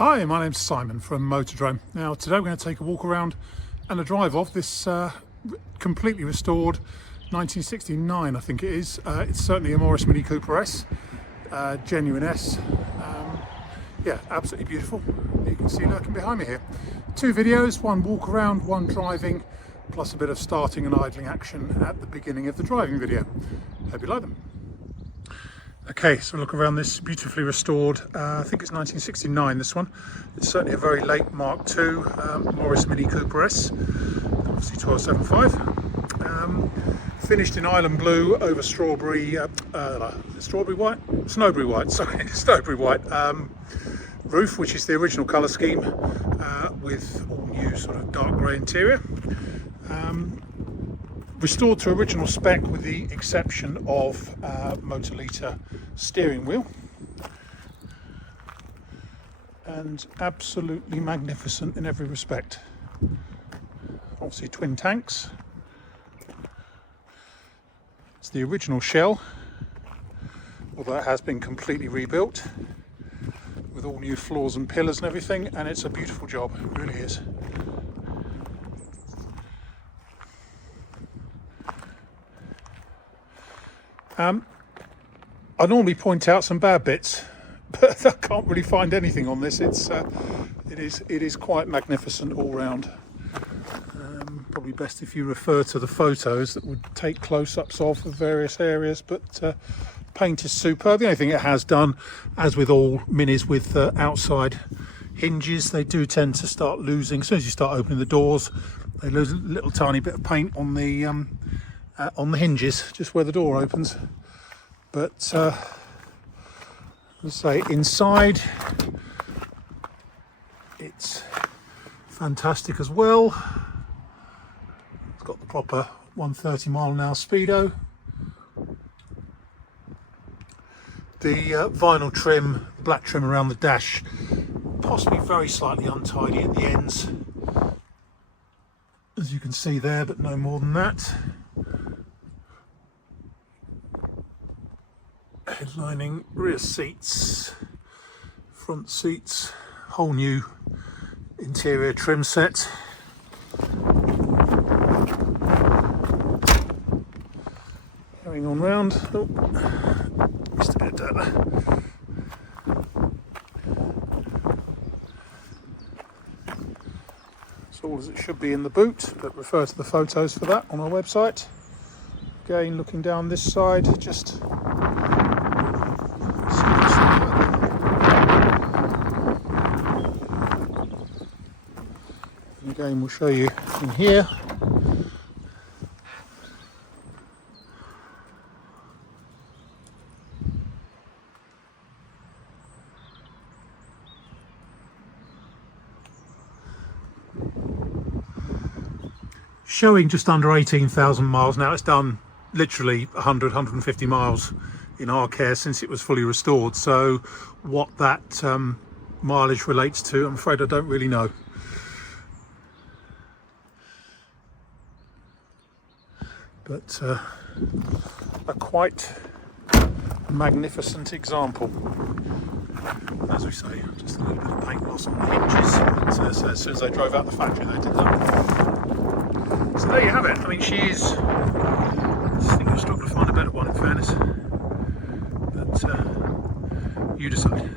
Hi, my name's Simon from Motodrome. Now today we're going to take a walk around and a drive of this completely restored 1969 I think it is. It's certainly a Morris Mini Cooper S, genuine S. Yeah, absolutely beautiful. You can see lurking behind me here. Two videos, one walk around, one driving, plus a bit of starting and idling action at the beginning of the driving video. Hope you like them. Okay, so look around this beautifully restored, I think it's 1969 this one. It's certainly a very late Mark II Morris Mini Cooper S, obviously 1275. Finished in island blue over Snowberry White, sorry, Snowberry White roof, which is the original colour scheme, with all new sort of dark grey interior. Restored to original spec with the exception of motor steering wheel, and absolutely magnificent in every respect. Obviously twin tanks. It's the original shell, although it has been completely rebuilt with all new floors and pillars and everything, and it's a beautiful job, it really is. I normally point out some bad bits, but I can't really find anything on this. It is quite magnificent all round. Probably best if you refer to the photos that would take close-ups of various areas, but paint is superb. The only thing it has done, as with all minis with outside hinges, they do tend to start losing, as soon as you start opening the doors, they lose a little tiny bit of paint on the hinges, just where the door opens. But let's say inside, it's fantastic as well. It's got the proper 130-mile-an-hour speedo. The vinyl trim, black trim around the dash, possibly very slightly untidy at the ends, as you can see there, but no more than that. Headlining rear seats, front seats, whole new interior trim set. Going on round, oh, missed a bit of data. It's all as it should be in the boot, but refer to the photos for that on our website. Again, looking down this side, just again, we'll show you in here. Showing just under 18,000 miles now. It's done literally 150 miles in our care since it was fully restored. So what that mileage relates to, I'm afraid I don't really know. But a quite magnificent example. As we say, just a little bit of paint loss on the hinges. So as soon as they drove out the factory, they did that. So there you have it. I mean, she is. I think I've struggled to find a better one, in fairness. But you decide.